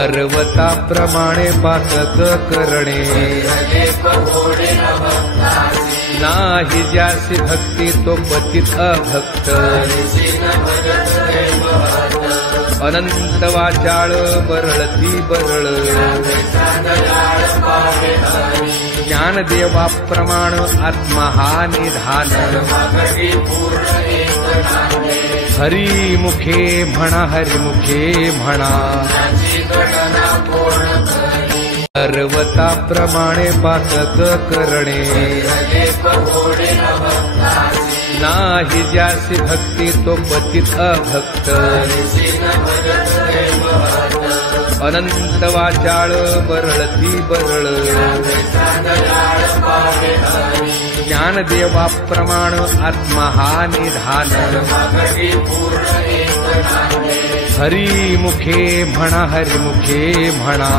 पर्वताप्रमाणे पासक करणे नाही ज्यासी भक्ती तो पतित अभक्त अनंत वाचाळ बरळती बरळ ज्ञानदेवाप्रमाण आत्मा हा निधान हरिमुखे म्हणा हरिमुखे म्हणा पर्वताप्रमाणे पासक करणे नाही ज्यासी भक्ती तो पतित अभक्त अनंत वाचाळ बरळती बरळ ज्ञानदेवाप्रमाण आत्मा हा निधान हरिमुखे म्हणा हरिमुखे म्हणा